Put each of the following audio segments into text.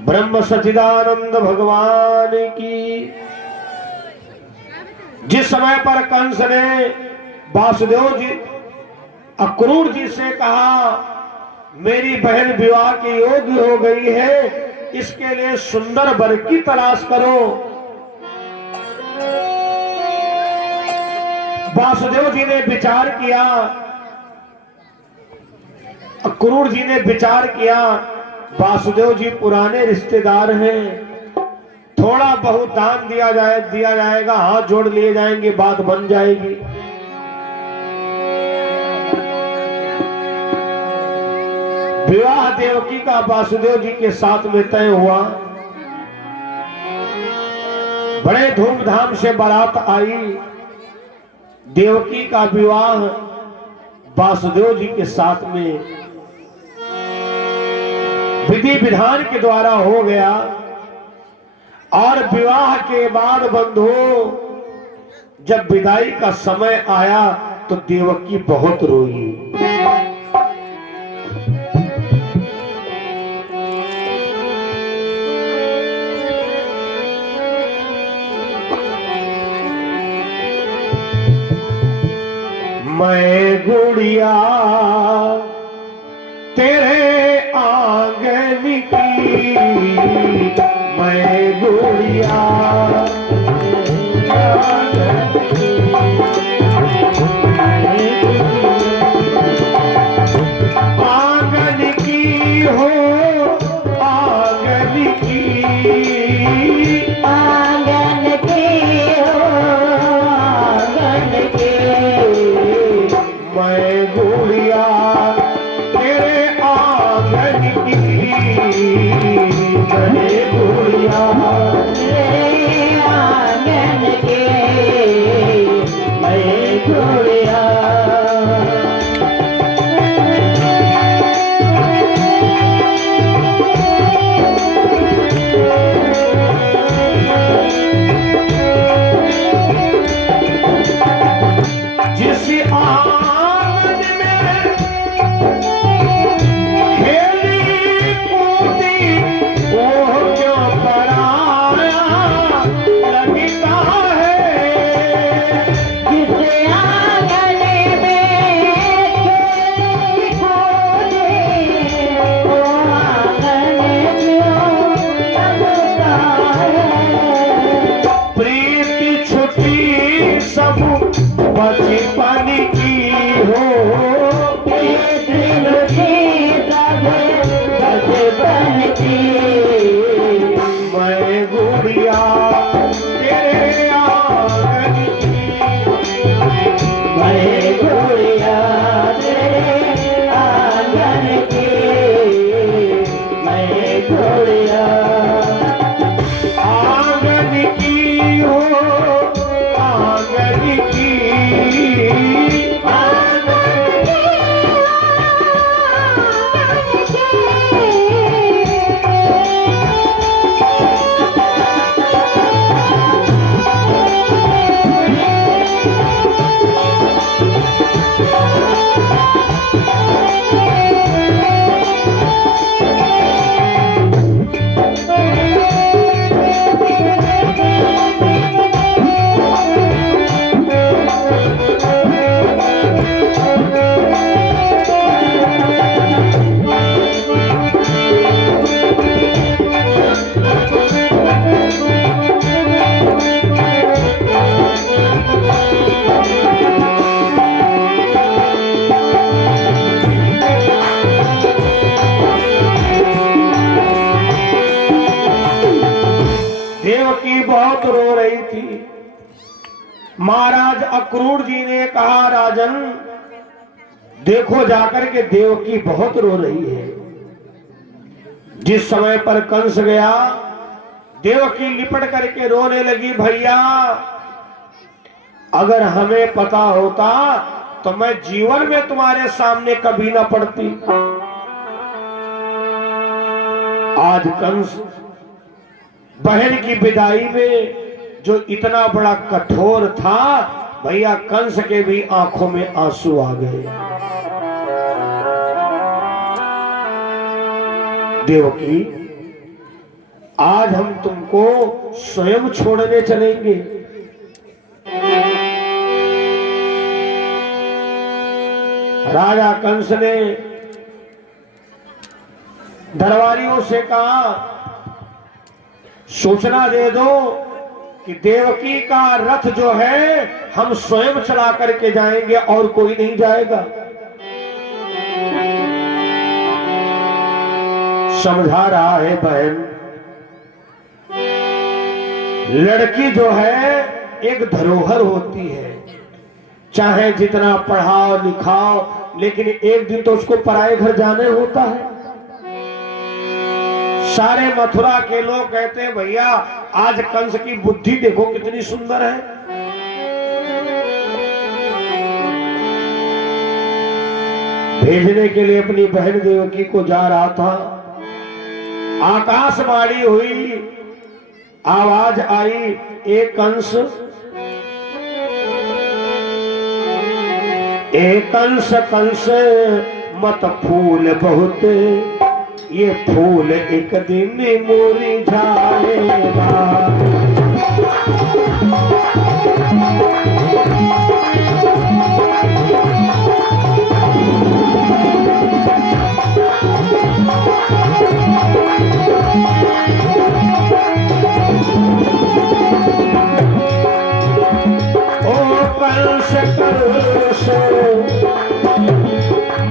ब्रह्म सच्चिदानंद भगवान की। जिस समय पर कंस ने वासुदेव जी अक्रूर जी से कहा मेरी बहन विवाह के योग्य हो गई है, इसके लिए सुंदर वर की तलाश करो। वासुदेव जी ने विचार किया, अक्रूर जी ने विचार किया, वासुदेव जी पुराने रिश्तेदार हैं, थोड़ा बहुत दान दिया जाएगा, हाथ जोड़ लिए जाएंगे, बात बन जाएगी। विवाह देवकी का वासुदेव जी के साथ में तय हुआ। बड़े धूमधाम से बारात आई। देवकी का विवाह वासुदेव जी के साथ में विधि विधान के द्वारा हो गया। और विवाह के बाद बंधुओं जब विदाई का समय आया तो देवकी बहुत रोई। मैं गुड़िया तेरे आंगन की, मैं गुड़िया आंगन की हो, आंगन की, आंगन की हो, आंगन की। मैं गुड़िया तेरे आंगन की, मैं गुड़िया तेरे आंगन की, मैं गुड़िया। जिस आंगन में खेली कूदी वो क्यों पराया लगता है। जिस आंगन में खेली कूदी वो आंगन क्यों लगता है। प्रीति छुट्टी सब बचपन की हो, ये दिल की सब बचपन की। मैं गुड़िया तेरे आंगन की, मैं गुड़िया तेरे आंगन की, मैं गुड़िया आंगन की हो, आंगन की, देवकी बहुत रो रही थी। महाराज अक्रूर जी ने कहा राजन देखो जाकर के देवकी बहुत रो रही है। जिस समय पर कंस गया देवकी लिपट करके रोने लगी, भैया अगर हमें पता होता तो मैं जीवन में तुम्हारे सामने कभी ना पड़ती। आज कंस बहन की विदाई में जो इतना बड़ा कठोर था, भैया कंस के भी आंखों में आंसू आ गए। देवकी आज हम तुमको स्वयं छोड़ने चलेंगे। राजा कंस ने दरबारियों से कहा, सूचना दे दो कि देवकी का रथ जो है हम स्वयं चला करके जाएंगे और कोई नहीं जाएगा। समझा रहा है बहन, लड़की जो है एक धरोहर होती है, चाहे जितना पढ़ाओ लिखाओ, लेकिन एक दिन तो उसको पराये घर जाने होता है। सारे मथुरा के लोग कहते हैं भैया आज कंस की बुद्धि देखो कितनी सुंदर है। भेजने के लिए अपनी बहन देवकी को जा रहा था, आकाशवाणी हुई, आवाज आई, एक कंस कंस मत फूल बहुत, ये फूल एक दिन मुरझाएगा। ओ कंस कंस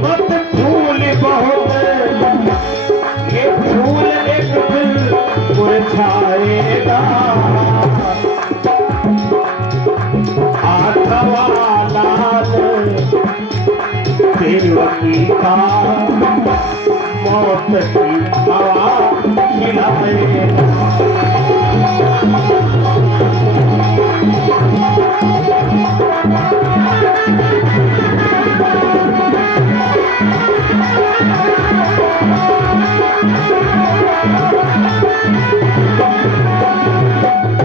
मत फूल बहुत, ये फूल एक दिन मुरझाएगा। आठवां लाल देवकी का मौत की हवा खिलाएगा।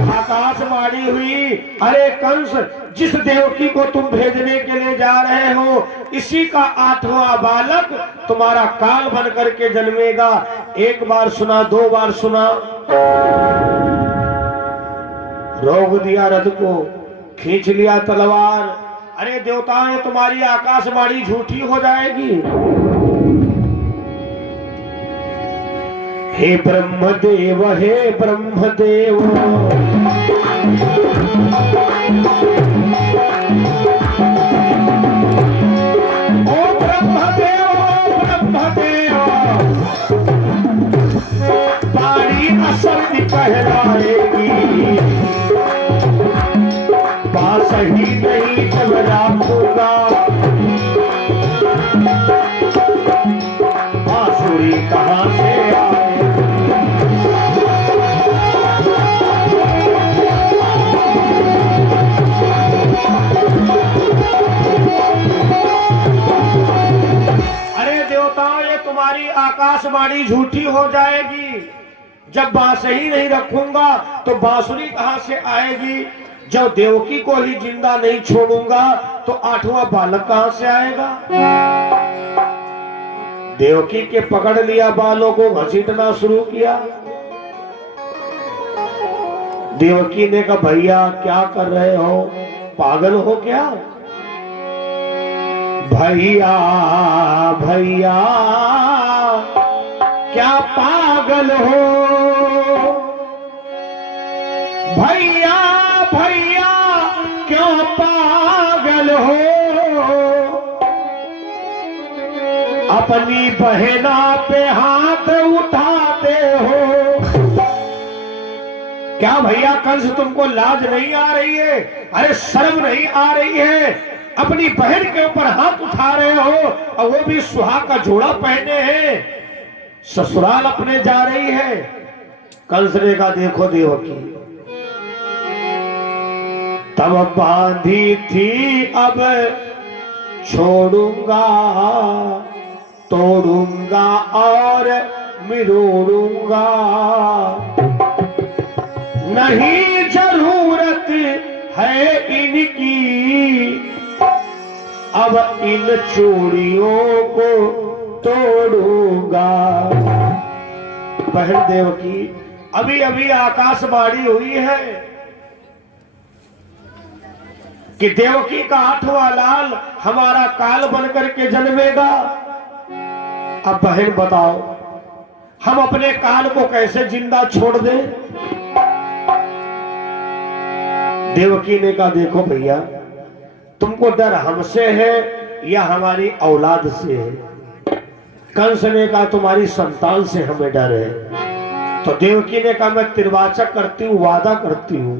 आकाशवाणी हुई, अरे कंस, जिस देवकी को तुम भेजने के लिए जा रहे हो, इसी का 8वां बालक तुम्हारा काल बन करके जन्मेगा। एक बार सुना, 2 बार सुना, रोक दिया रथ को, खींच लिया तलवार। अरे देवताएं, तुम्हारी आकाशवाणी झूठी हो जाएगी। हे ब्रह्मदेव, हे ब्रह्मदेव, ओ ब्रह्मदेव, ब्रह्मदेव, बारी असत्य कहलाएगी, बात ही नहीं जब राखूंगा, बांसुरी कहां से आए। तुम्हारी आकाशवाणी झूठी हो जाएगी। जब बांसुरी ही नहीं रखूंगा तो बांसुरी कहां से आएगी। जब देवकी को ही जिंदा नहीं छोड़ूंगा तो 8वां बालक कहां से आएगा। देवकी के पकड़ लिया, बालों को घसीटना शुरू किया। देवकी ने कहा, भैया क्या कर रहे हो, पागल हो क्या। भैया भैया क्या पागल हो, भैया भैया क्यों पागल हो, अपनी बहना पे हाथ उठाते हो। क्या भैया कंस तुमको लाज नहीं आ रही है, अरे शर्म नहीं आ रही है, अपनी बहन के ऊपर हाथ उठा रहे हो और वो भी सुहाग का जोड़ा पहने हैं, ससुराल अपने जा रही है। कंस ने कहा, देखो देवकी, तब बांधी थी अब छोड़ूंगा, तोड़ूंगा और मिरोड़ूंगा, नहीं जरूरत है इनकी, अब इन चूड़ियों को तोड़ूंगा। बहन देवकी, अभी अभी आकाशवाणी हुई है कि देवकी का 8वां लाल हमारा काल बनकर के जन्मेगा। अब बहन बताओ, हम अपने काल को कैसे जिंदा छोड़ दें? देवकी ने कहा, देखो भैया, तुमको डर हमसे है या हमारी औलाद से है? कंस ने कहा, तुम्हारी संतान से हमें डर है। तो देवकी ने कहा, मैं तिरवाचक करती हूँ, वादा करती हूँ,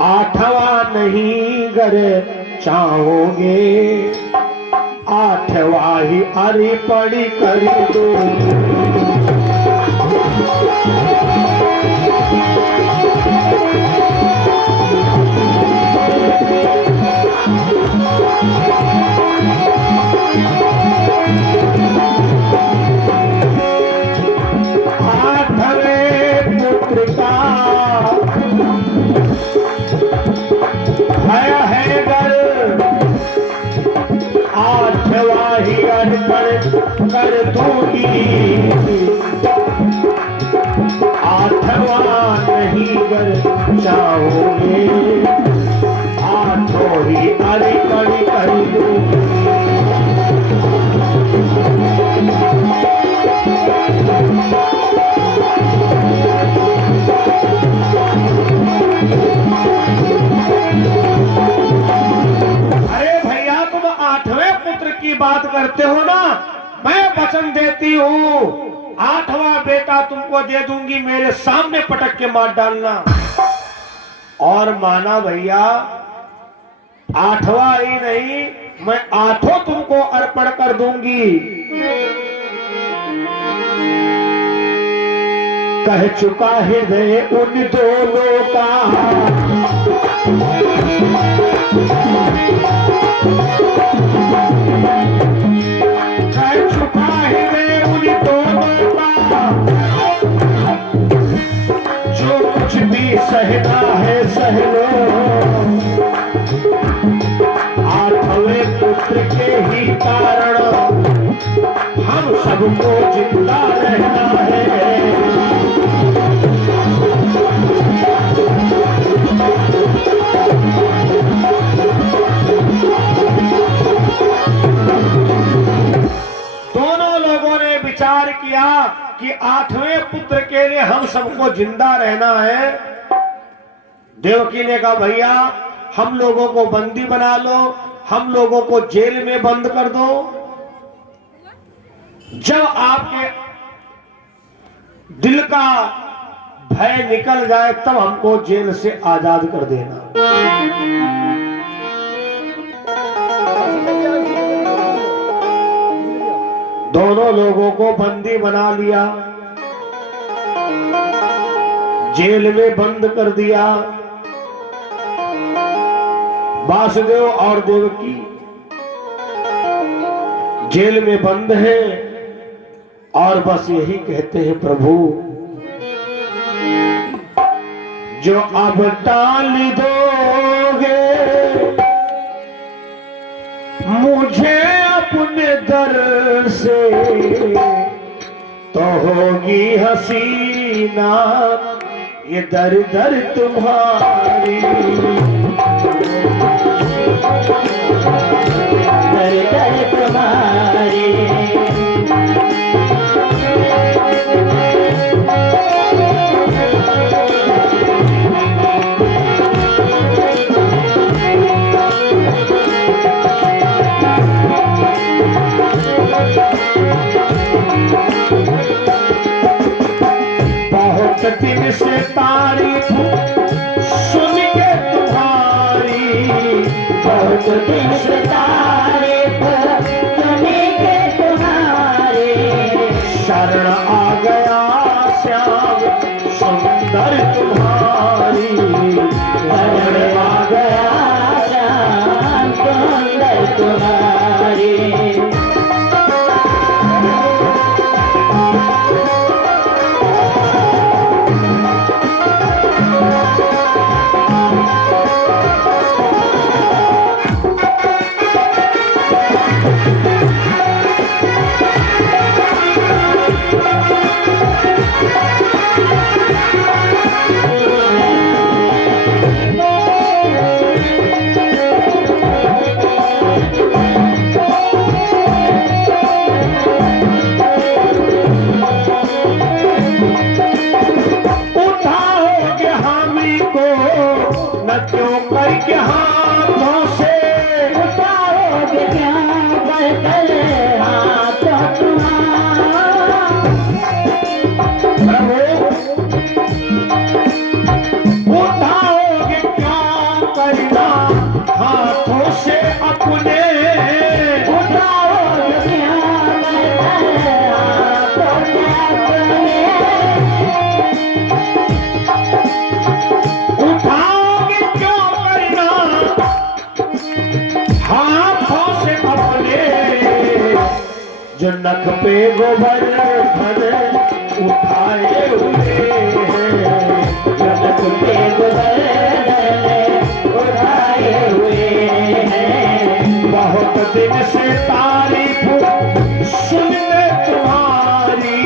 8वां नहीं गर चाहोगे, 8वां ही अरी पड़ी कर दो। कर दूंगी, 8वां नहीं कर चाहोगे, 8 ही अरे कड़ी कर दूंगी। अरे भैया, तुम 8वें पुत्र की बात करते हो ना, मैं वचन देती हूँ 8वां बेटा तुमको दे दूंगी, मेरे सामने पटक के मार डालना। और माना भैया, 8वां ही नहीं, मैं 8 तुमको अर्पण कर दूंगी। कह चुका हृदय उन दोनों का, जो कुछ भी सहना है सह लो, 8वें पुत्र के ही कारण हम सबको जिंदा रहना है। दोनों लोगों ने विचार किया कि 8वें पुत्र के लिए हम सबको जिंदा रहना है। देवकी ने कहा, भैया हम लोगों को बंदी बना लो, हम लोगों को जेल में बंद कर दो, जब आपके दिल का भय निकल जाए तब हमको जेल से आजाद कर देना। दोनों लोगों को बंदी बना लिया, जेल में बंद कर दिया। वासुदेव और देवकी जेल में बंद हैं और बस यही कहते हैं, प्रभु जो अब टाल दोगे मुझे अपने दर से, तो होगी हसीना ये दर दर तुम्हारी, दर दर तुम्हारी। दिन से तारीफ सुन के तुम्हारी, बहुत दिन से तारीफ सुन के तुम्हारी, शरण आ गया श्याम सुंदर तुम्हारी, शरण आ गया श्याम सुंदर तुम्हारी। गोवर्धन उठाए हुए हैं, जगत के गोवर्धन उठाए हुए हैं। बहुत दिन से तारीफ सुनने तुम्हारी,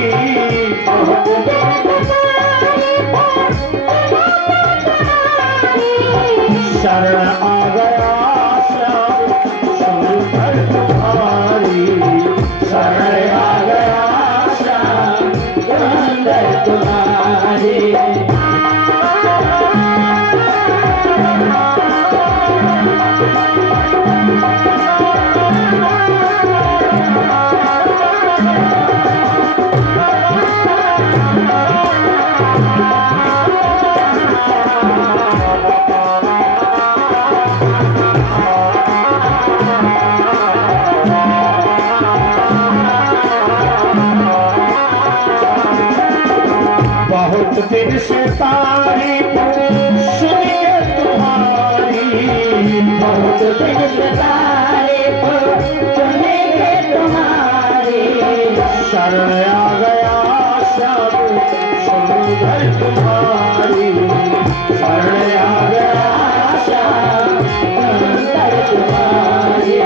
बहुत दिन शरण आ गया श्याम सुनकर तुम्हारी, शरण आ गया श्याम सुंदर तुम्हारे। बहुत दिन से तारीफ सुनिए तुम्हारी, बहुत दिन से तारीफ सुनेंगे तुम्हारी। शरण आ गया श्याम सुंदर तुम्हारी, शरण आ गया श्याम सुंदर तुम्हारी।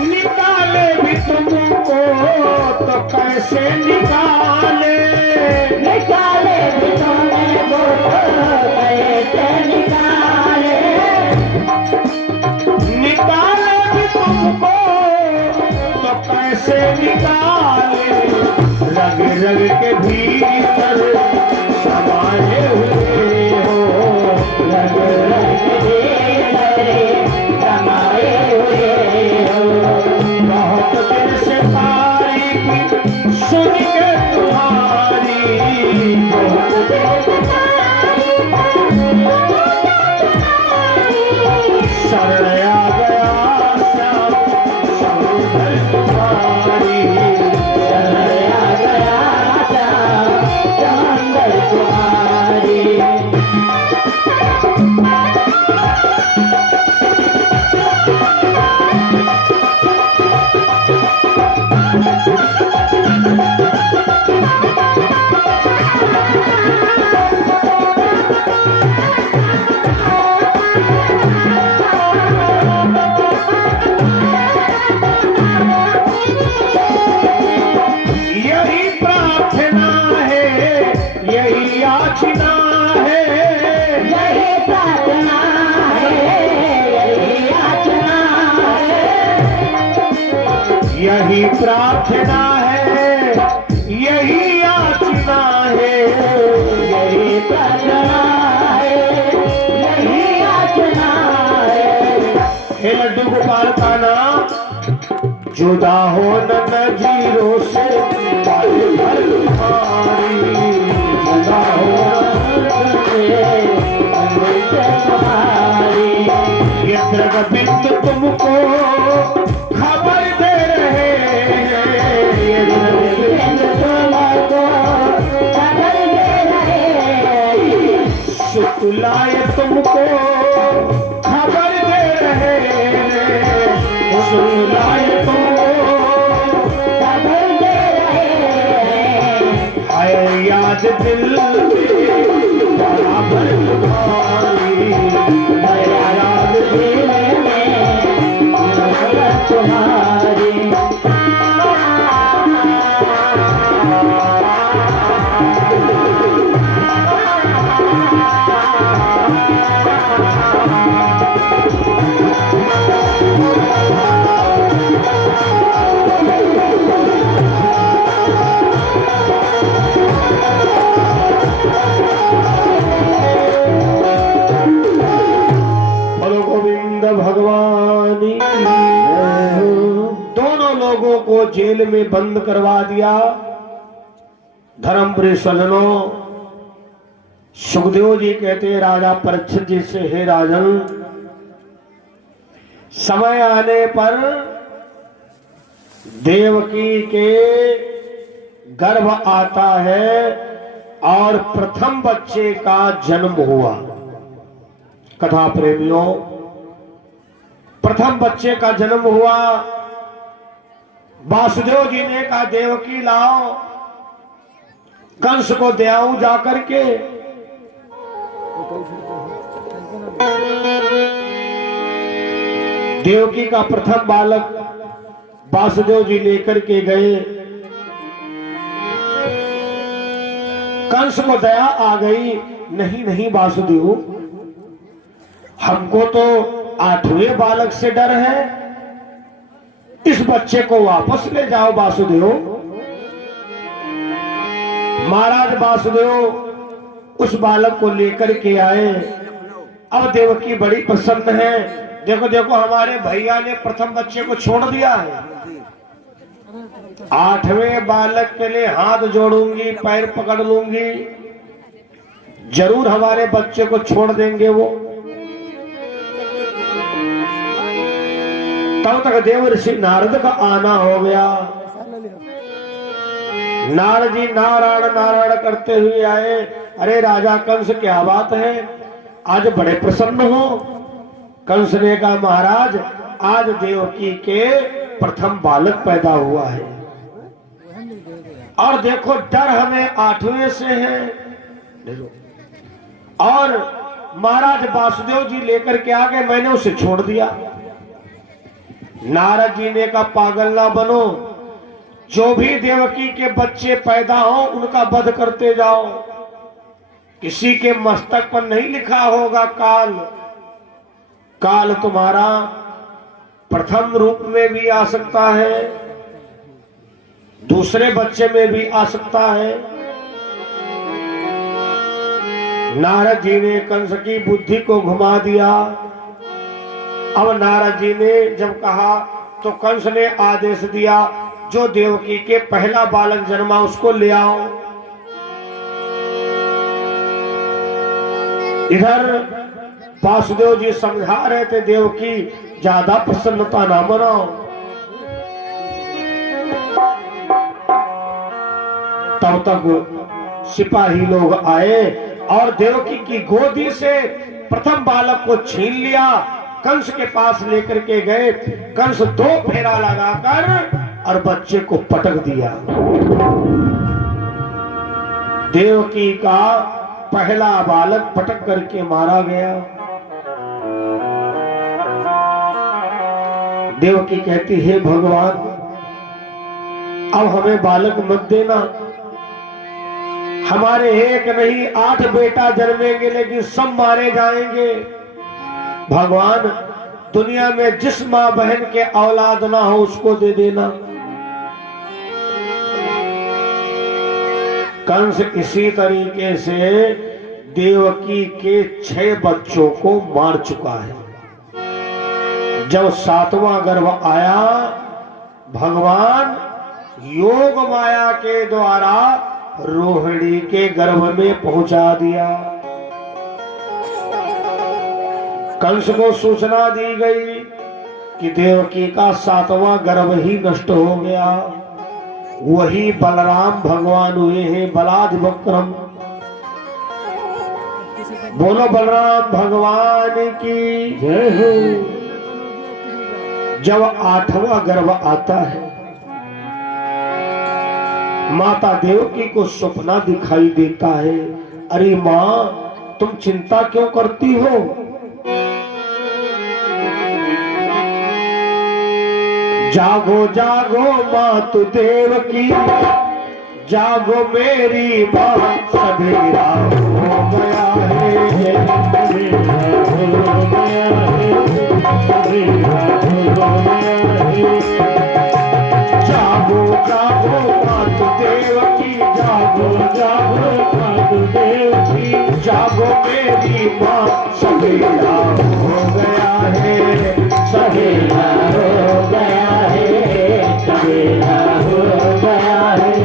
निकाले भी तुमको तो कैसे निकाले, निकाले भी तुमको कैसे निकाले। निकाले भी तुमको तो कैसे निकाले, रग रग के भीतर समाये हुए हो, रग रग के समाये हुए हो। बहुत दिन से तारीफ सुन के तुम्हारी, बहुत दिन से तारीफ शरण आ गया श्याम सुंदर तुम्हारी, शरण आ गया श्याम सुंदर तुम्हारी। यही प्रार्थना है, यही याचना है, यही प्रार्थना है, यही याचना है। यही प्रार्थना है, यही याचना है, यही प्रार्थना है, यही याचना है। हे लड्डू गोपाल का नाम जुदा हो न नजीरों से पल भर तुम्हारी, जुदा हो तुम्हारी। ये द्रगबिंद तुमको खबर दे रहे हैं, ये द्रगबिंद तुमको खबर दे रहे। शुक्लाए तुमको खबर दे रहे हैं, शुक्लाए तुमको खबर दे रहे। आए याद दिल में बराबर तुम्हारी, मेरा याद दिल में तुम्हारी। भगवान की लोगों को जेल में बंद करवा दिया। धर्मप्रिय सज्जनों, सुखदेव जी कहते राजा परीक्षित जी से, हे राजन, समय आने पर देवकी के गर्भ आता है और प्रथम बच्चे का जन्म हुआ। कथा प्रेमियों, प्रथम बच्चे का जन्म हुआ। वासुदेव जी ने कहा, देवकी लाओ, कंस को दे आऊं जाकर के। देवकी का प्रथम बालक वासुदेव जी लेकर के गए। कंस को दया आ गई, नहीं नहीं वासुदेव, हमको तो 8वें बालक से डर है, इस बच्चे को वापस ले जाओ वासुदेव। महाराज वासुदेव उस बालक को लेकर के आए। अब देवकी बड़ी प्रसन्न है, देखो देखो हमारे भैया ने प्रथम बच्चे को छोड़ दिया है। 8वें बालक के लिए हाथ जोड़ूंगी, पैर पकड़ लूंगी, जरूर हमारे बच्चे को छोड़ देंगे वो। तब तक देव ऋषि नारद का आना हो गया। नारद जी नारायण नारायण करते हुए आए। अरे राजा कंस, क्या बात है, आज बड़े प्रसन्न हो? कंस ने कहा, महाराज, आज देवकी के प्रथम बालक पैदा हुआ है और देखो डर हमें 8वें से है। और महाराज वासुदेव जी लेकर के आ गए, मैंने उसे छोड़ दिया। नारद जी ने कहा, पागल ना बनो, जो भी देवकी के बच्चे पैदा हो उनका वध करते जाओ। किसी के मस्तक पर नहीं लिखा होगा काल। काल तुम्हारा प्रथम रूप में भी आ सकता है, दूसरे बच्चे में भी आ सकता है। नारद जी ने कंस की बुद्धि को घुमा दिया। अब नारद जी ने जब कहा तो कंस ने आदेश दिया, जो देवकी के पहला बालक जन्मा उसको ले आओ। इधर वासुदेव जी समझा रहे थे, देवकी ज्यादा प्रसन्नता ना मनाओ। तब तक सिपाही लोग आए और देवकी की गोदी से प्रथम बालक को छीन लिया, कंस के पास लेकर के गए। कंस 2 फेरा लगाकर और बच्चे को पटक दिया। देवकी का पहला बालक पटक करके मारा गया। देवकी कहती, हे भगवान, अब हमें बालक मत देना। हमारे एक नहीं 8 बेटा जन्मेंगे, लेकिन सब मारे जाएंगे। भगवान, दुनिया में जिस मां बहन के औलाद ना हो उसको दे देना। कंस इसी तरीके से देवकी के 6 बच्चों को मार चुका है। जब 7वां गर्भ आया, भगवान योग माया के द्वारा रोहिणी के गर्भ में पहुंचा दिया। कंस को सूचना दी गई कि देवकी का 7वां गर्भ ही नष्ट हो गया। वही बलराम भगवान हुए हैं, बलाज वक्रम। बोलो बलराम भगवान की जय हो। जब 8वां गर्भ आता है, माता देवकी को सपना दिखाई देता है। अरे मां, तुम चिंता क्यों करती हो? जागो जागो मातु देवकी, जागो मेरी मां, सवेरा हो गया है, सवेरा हो गया है, सवेरा हो गया है। जागो जागो मातु देवकी, जागो जागो मातु देवकी, जागो मेरी मां, सवेरा हो गया है, सवेरा हो गया है। सवेरा हो गया है।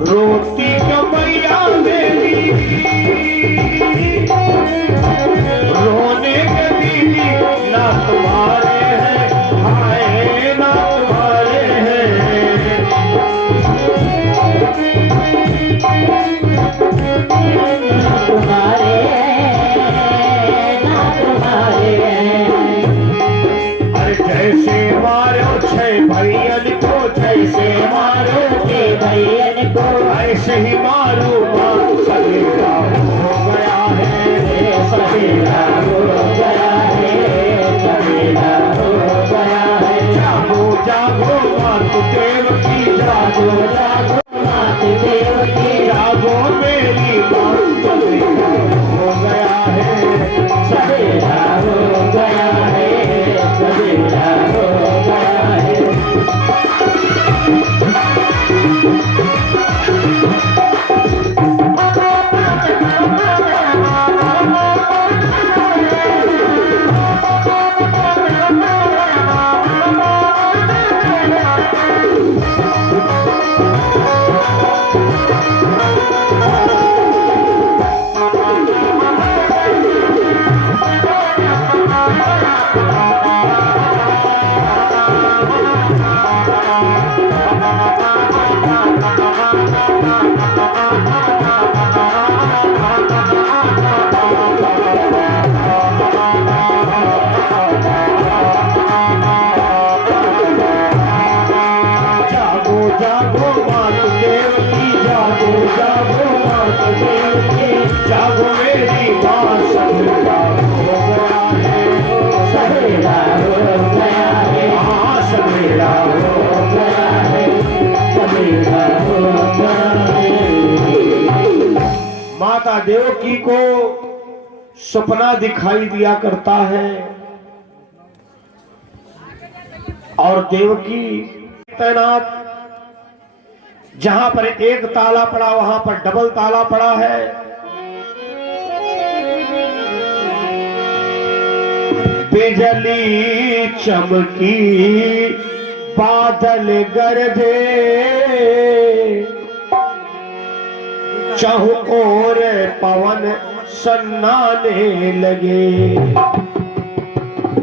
रोटी क्यों मैया मेरी रोने के दीदी ना तुम्हारे हैं, हाय ना तुम्हारे हैं। तुम्हारे ना तुम्हारे अरे जैसे मारो छह भैयन को, जैसे मारो के भैयन को ऐसे ही मारू माँ, सवेरा हो गया है, सवेरा हो गया है, सवेरा हो गया है। जागो जागो मात देव की, जागो जागो मात देव की, जागो मेरी माँ, सवेरा हो गया है, सवेरा हो गया है, सवेरा हो गया है। जागो मेरी माँ, सवेरा हो गया है, सवेरा हो गया है, हाँ सवेरा हो गया है, सवेरा हो गया है। माता देवकी को सपना दिखाई दिया करता है और देवकी तैनात, जहां पर एक ताला पड़ा वहां पर डबल ताला पड़ा है। बिजली चमकी बादल गरजे, चहुओर पवन सन्नाने लगे।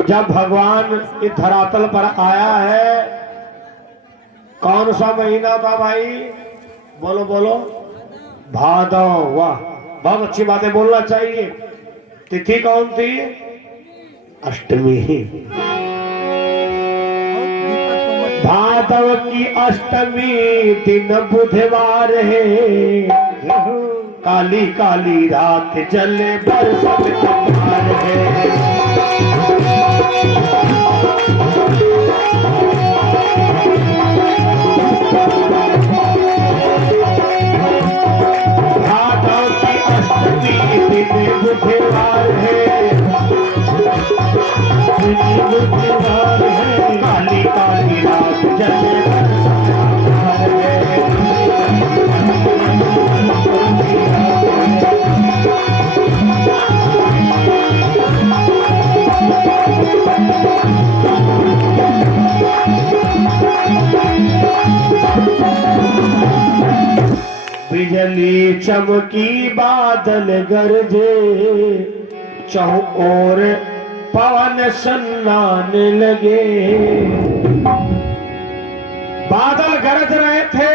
जब भगवान इस धरातल पर आया है, कौन सा महीना था भाई? बोलो बोलो। भादव। वाह, बहुत अच्छी बातें बोलना चाहिए। तिथि कौन थी? अष्टमी। भादव की अष्टमी दिन बुधवार है, काली काली रात जले बरसत तुम्हार है। भादव की अष्टमी दिन बुधवार है, बुधवार है, काली काली रात जले बरसत तुम्हार है। बिजली चमकी बादल गरजे, चहुओर पवन सन्नाने लगे। बादल गरज रहे थे,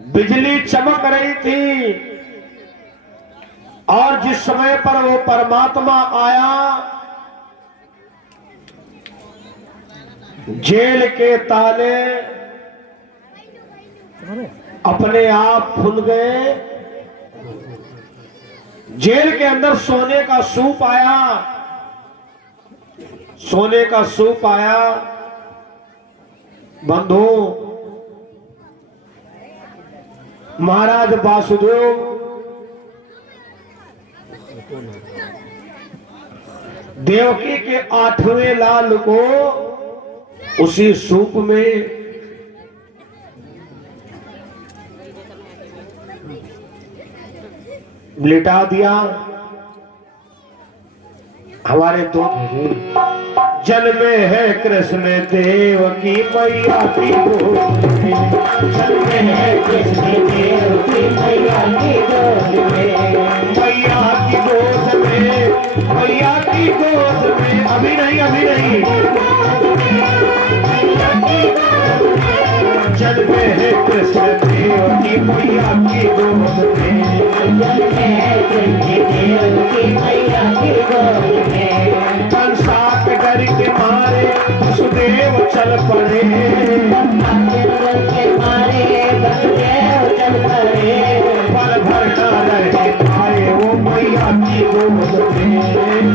बिजली चमक रही थी, और जिस समय पर वो परमात्मा आया, जेल के ताले अपने आप खुल गए। जेल के अंदर सोने का सूप आया, सोने का सूप आया। बंधु, महाराज वासुदेव देवकी के 8वें लाल को उसी सूप में लिटा दिया। हमारे दो जन्मे है कृष्ण देव की मैया की गोद में, जन्मे है कृष्ण देव की मैया की गोद में, मैया की गोद में, मैया की गोद में। अभी नहीं, अभी नहीं। जन्मे है कृष्ण देव की मैया की गोद में, जन्मे है कृष्ण देव की मैया की गोद में। कंसा के डर के मारे वसुदेव चल पड़े, के मारे वसुदेव चल पड़े। पल भर न रह पाए वो मैया की गोद में,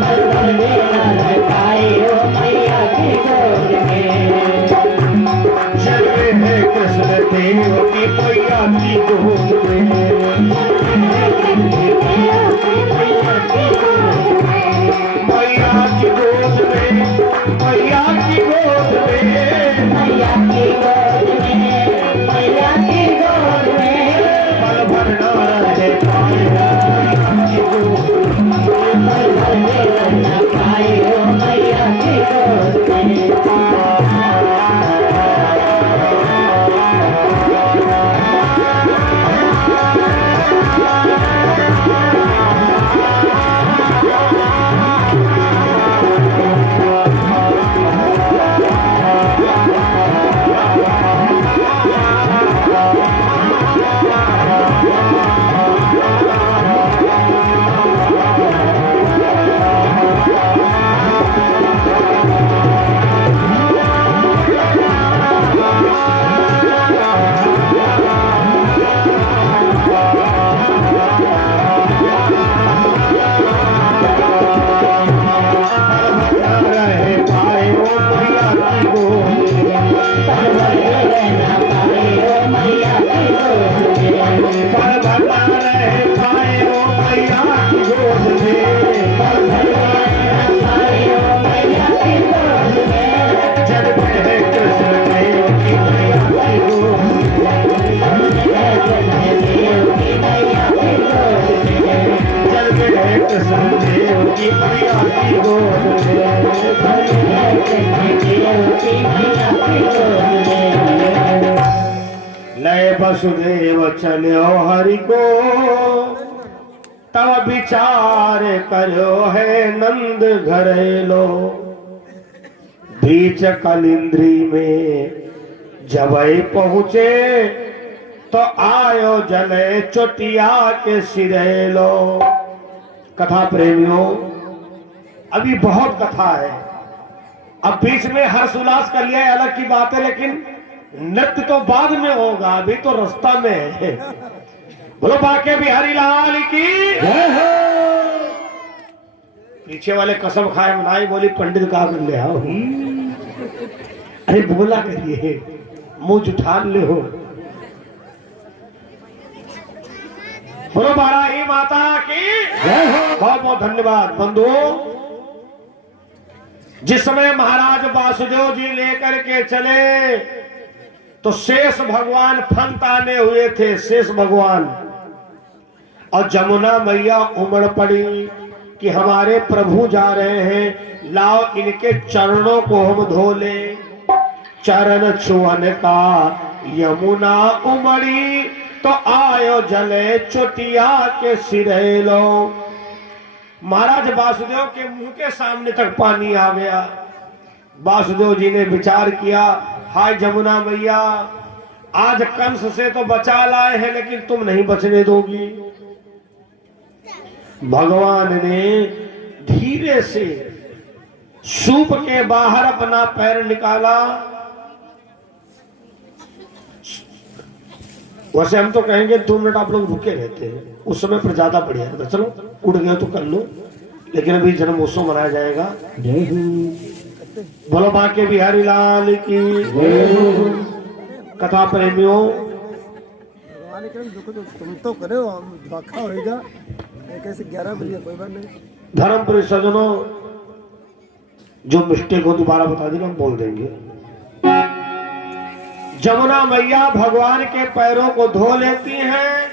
पल भर न रह पाए वो मैया की गोद में। जन्मे है कृष्ण देव की मैया की गोद में, मैया की गोद में, मैया की गोद में, मैया की गोद में, मैया की गोद में। पल भर न रह पाए मैया की गोद में, पल भर न पाए मैया की गोद में। लय वसुदेव चलो हरि को, तब विचार करो है नंद घरेलो। बीच कलिंद्री में जब पहुंचे, तो आयो जले चोटिया के सिरेलो। कथा प्रेमियों, अभी बहुत कथा है। अब बीच में हर्ष उल्लास कर लिया अलग की बात है, लेकिन नृत्य तो बाद में होगा, अभी तो रास्ता में है। बोलो बाके बिहारी लाल की जय हो। पीछे वाले कसम खाए मनाई, बोली पंडित का कर ले आओ। अरे बोला करिए, मुंह जुठान ले हो। बोलो बाराही माता की जय हो। बहुत बहुत धन्यवाद बंधुओं। जिस समय महाराज वासुदेव जी लेकर के चले, तो शेष भगवान फन ताने हुए थे, शेष भगवान। और जमुना मैया उमड़ पड़ी कि हमारे प्रभु जा रहे हैं, लाओ इनके चरणों को हम धो ले। चरण छुअन का यमुना उमड़ी, तो आयो जले चोटिया के सिरे लो। महाराज वासुदेव के मुंह के सामने तक पानी आ गया। वासुदेव जी ने विचार किया, हाय जमुना मैया, आज कंस से तो बचा लाए हैं लेकिन तुम नहीं बचने दोगी। भगवान ने धीरे से सूप के बाहर अपना पैर निकाला। वैसे हम तो कहेंगे 2 मिनट आप लोग रुके रहते हैं, उस समय पर ज्यादा बढ़िया रहता। चलो उड़ गए तो कर लो, लेकिन अभी जन्मोत्सव मनाया जाएगा। बोलो बांके बिहारी लाल की। कथा प्रेमियों, तुम तो करो, बाखा होएगा कैसे 11 बजे, कोई बात नहीं। धर्म परिसजनों, जो मिस्टेक हो दोबारा बता देना, हम बोल देंगे। जमुना मैया भगवान के पैरों को धो लेती हैं,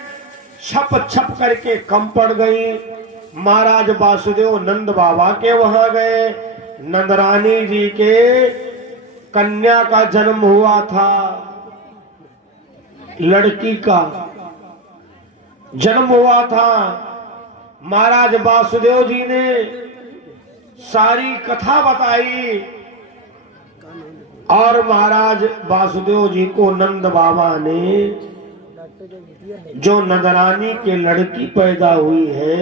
छप छप करके कम पड़ गई। महाराज वासुदेव नंद बाबा के वहां गए। नंदरानी जी के कन्या का जन्म हुआ था, लड़की का जन्म हुआ था। महाराज वासुदेव जी ने सारी कथा बताई और महाराज वासुदेव जी को नंद बाबा ने जो नंदरानी के लड़की पैदा हुई है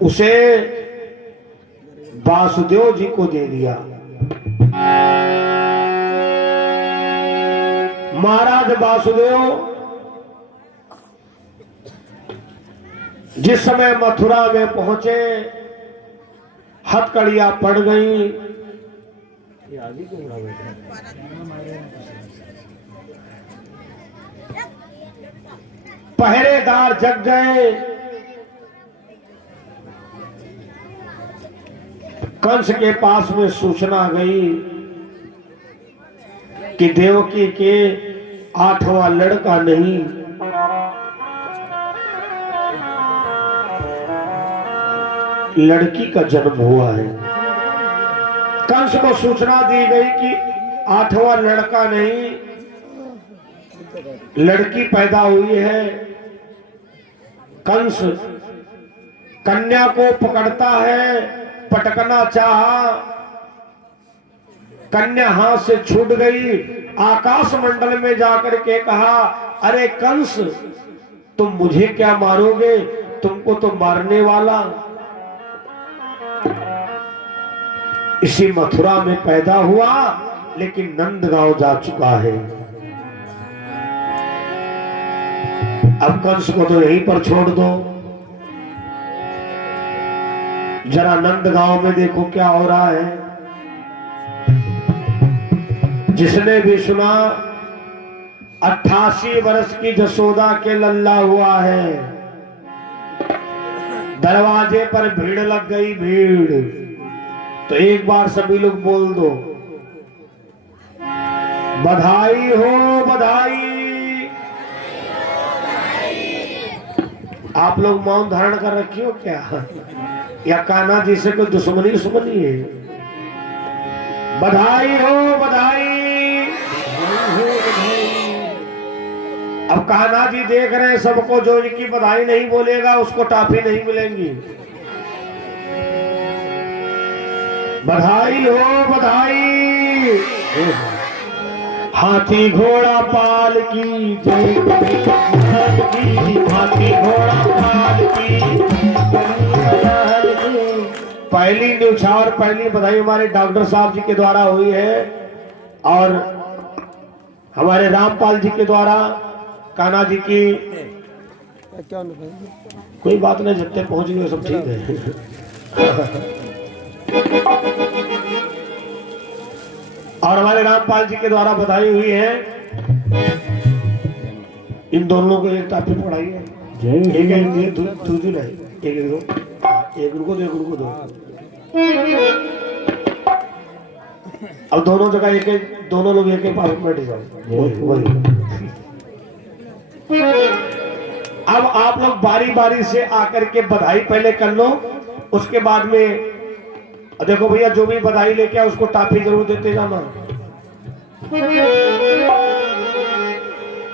उसे वासुदेव जी को दे दिया। महाराज वासुदेव जिस समय मथुरा में पहुंचे, हथकड़ियां पड़ गई। पहरेदार जग गए। कंस के पास में सूचना गई कि देवकी के 8वां लड़का नहीं, लड़की का जन्म हुआ है। कंस को सूचना दी गई कि 8वां लड़का नहीं, लड़की पैदा हुई है। कंस कन्या को पकड़ता है, पटकना चाहा, कन्या हाथ से छूट गई। आकाश मंडल में जाकर के कहा, अरे कंस, तुम मुझे क्या मारोगे, तुमको तो मारने वाला। इसी मथुरा में पैदा हुआ, लेकिन नंदगांव जा चुका है। अब कंस को तो यहीं पर छोड़ दो, जरा नंदगांव में देखो क्या हो रहा है। जिसने भी सुना 88 वर्ष की जसोदा के लल्ला हुआ है। दरवाजे पर भीड़ लग गई, भीड़। तो एक बार सभी लोग बोल दो, बधाई हो बधाई। आप लोग मौन धारण कर रखी हो क्या, या कान्हा जी से कोई दुश्मनी है? बधाई हो बधाई। अब कान्हा जी देख रहे हैं सबको, जो इनकी बधाई नहीं बोलेगा उसको टॉफी नहीं मिलेंगी। बधाई हो बधाई। हाथी घोड़ा पाल की जय, हाथी घोड़ा पाल की। पहली न्यौछावर, पहली बधाई हमारे डॉक्टर साहब जी के द्वारा हुई है और हमारे रामपाल जी के द्वारा कान्हा जी की। कोई बात नहीं, जितने पहुंच गए सब ठीक है। और हमारे रामपाल जी के द्वारा बधाई हुई है। इन दोनों को एक टापी पढ़ाई है, एक दूसरी नहीं, एक दो, एक रुको दो, एक रुको दो। अब दोनों जगह एक, दोनों लोग एक पास बैठ जाओ। अब आप लोग बारी बारी से आकर के बधाई पहले कर लो, उसके बाद में देखो भैया, जो भी बधाई लेके आए उसको टाफी जरूर देते जाना।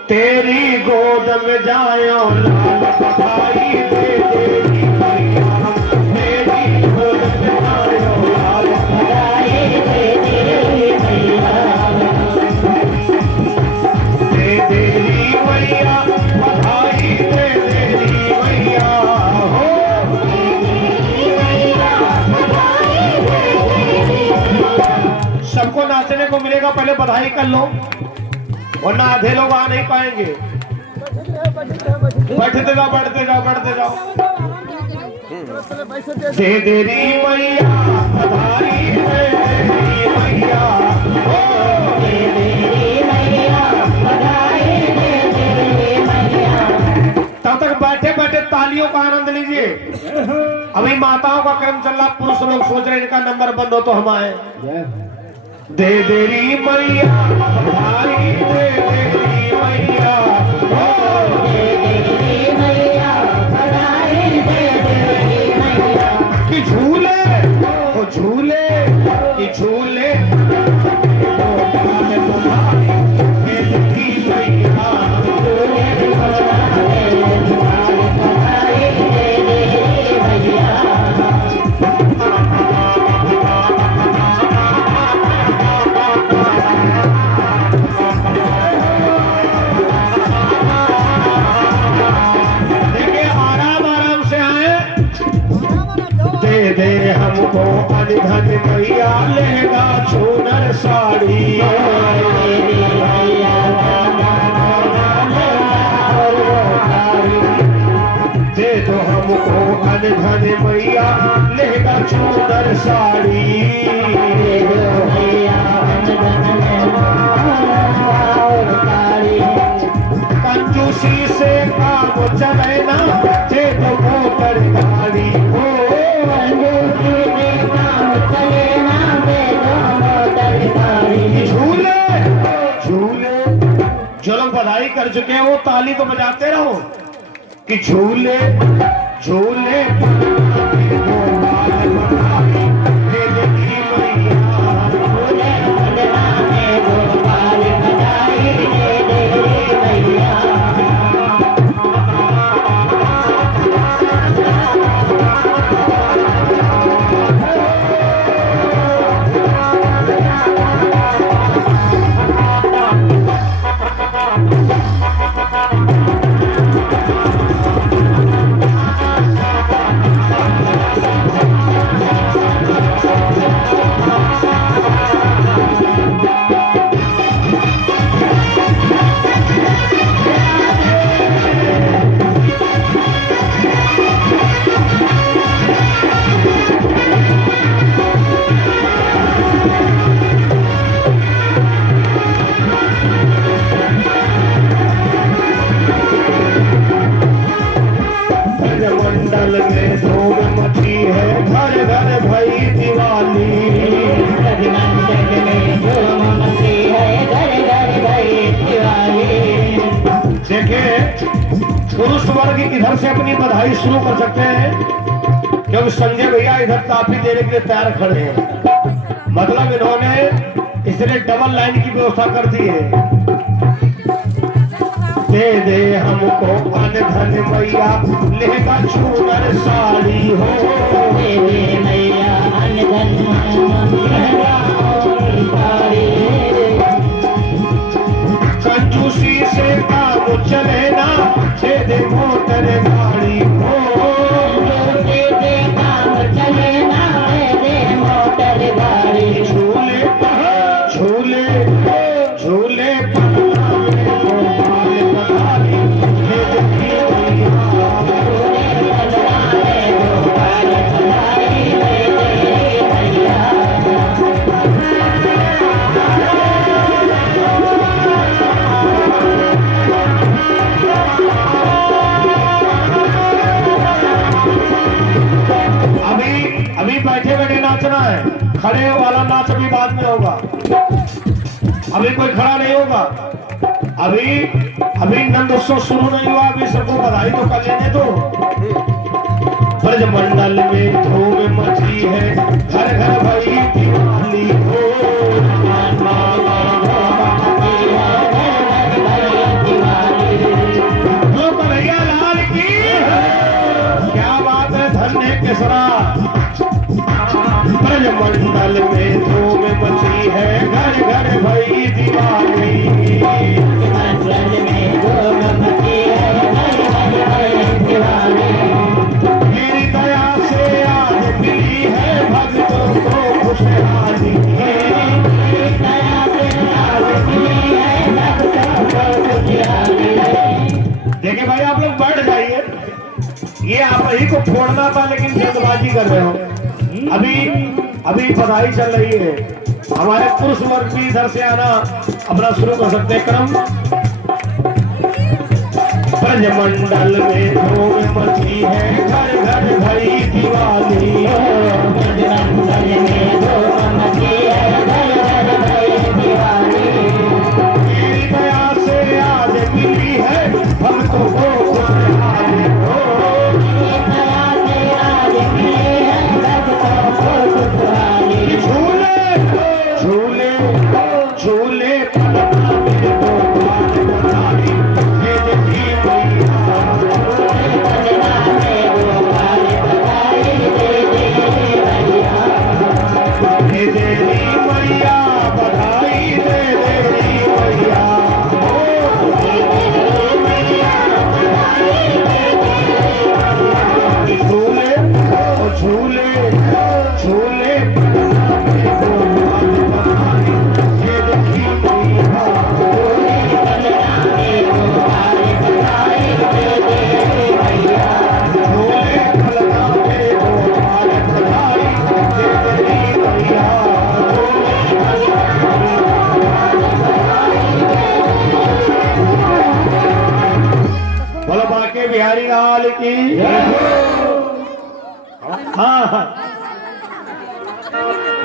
तेरी गोद में जायो लाल बधाई दे तेरी मैया, तेरी गोद में जायो लाल बधाई दे तेरी मैया, दे तेरी मैया, बधाई दे तेरी मैया हो। सबको नाचने को मिलेगा, पहले बधाई कर लो वरना आधे लोग आ नहीं पाएंगे। बैठते जाओ बैठते जाओ बैठते जाओ। दे देरी मैया बधाई दे देरी मैया हो, दे तेरी मैया, बधाई दे तेरी मैया। तब तक बैठे बैठे तालियों का आनंद लीजिए। अभी माताओं का क्रम चल रहा, पुरुष लोग सोच रहे इनका नंबर बंद हो तो हम आए। दे देरी मैया बधाई दे देरी मैया हो, दे तेरी मैया, बधाई दे तेरी मैया। कि झूले ओ झूले कि झूले दे हमको अनधन मैया लहंगा चूनर साड़ी, दे दो हमको अनधन मैया लहंगा चूनर साड़ी, कंजूसी से काम चले ना, दे दो मोटर गाड़ी हो, झूले झूले। जो लोग बधाई कर चुके हैं वो ताली तो बजाते रहो कि झूले झूले मंडल में धूम मची है, घर घर भई दिवाली, मंडल में धूम मची है, घर घर भई दिवाली। देखिए पुरुष वर्ग इधर से अपनी बधाई शुरू कर सकते हैं, क्योंकि संजय भैया इधर काफी देने के लिए तैयार खड़े हैं। मतलब इन्होंने इसलिए डबल लाइन की व्यवस्था कर दी है। दे दे हमको अनधन मैया लहंगा चूनर साड़ी हो, दे दे मैया अनधन लहंगा और साड़ी, कंजूसी से काम चले ना, दे दे मोटर गाड़ी हो, दे दे काम चले ना, दे दे मोटर गाड़ी। झूले झूले झूले अभी बैठे बैठे नाचना है, खड़े वाला नाच अभी बाद में होगा। अभी कोई खड़ा नहीं होगा, अभी नंद उत्सव शुरू नहीं हुआ, अभी सबको बधाई तो कर लेने दो। ब्रज मंडल में धूम मची है, घर घर भई दिवाली हो, केसरा ब्रजमंडल में धूम मची है, घर घर भई दिवाली। मेरी दया से आज मिली है भक्तों को खुशहाली। देखिए भाई आप लोग बैठ जाइए, ये आप ही को फोड़ना था लेकिन जल्दबाजी कर रहे हो। अभी बधाई चल रही है, हमारे पुरुष वर्ग भी इधर से आना अपना शुरू कर सकते हैं क्रम। ब्रजमंडल में धूम मची है, घर घर भई दिवाली। ब्रजमंडल में धूम मची है, घर घर भई दिवाली। मेरी दया से आज मिली है भक्तों को खुशहाली। झूले झूले मैया बधाई दे देरी मैया। झूले झूले झूले बोलो बाके बिहारी लाल की। हाँ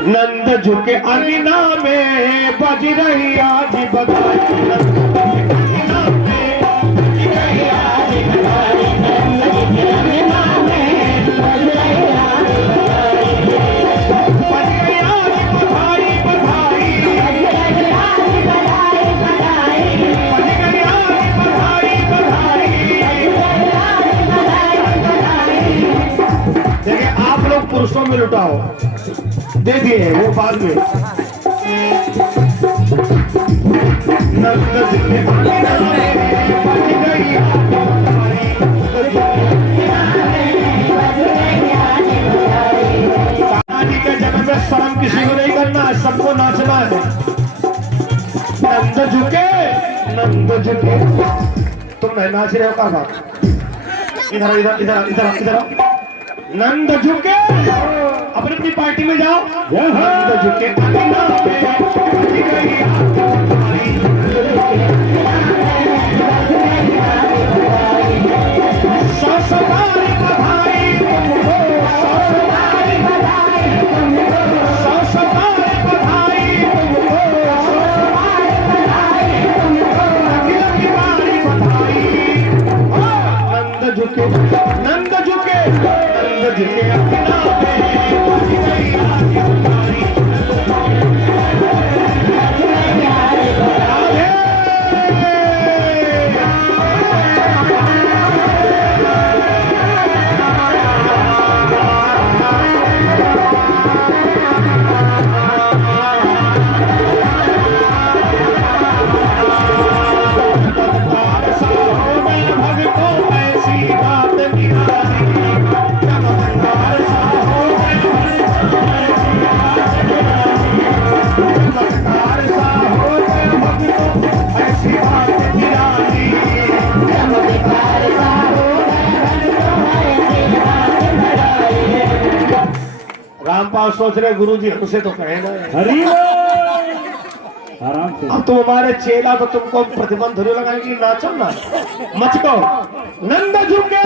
नंद झुके अंगना में बज रही आज बधाई। देखिए आप लोग पुरुषों में लुटाओ, दे दिए वो बाद में। दादी के जन्म में शर्म किसी को नहीं करना है, सबको नाचना है। नंद झुके तुम नहीं नाच रहे हो का बात? इधर इधर इधर इधर इधर नंद झुके अपनी अपनी पार्टी में जाओ। नंद झुके नंद झुके अपना रामपाल सोच रहे गुरुजी हमसे तो कहे ना हरी आराम से। अब तुम हमारे चेला तो तुमको प्रतिबंध थोड़ी लगाएंगे, नाचो ना मचको। नंद झुके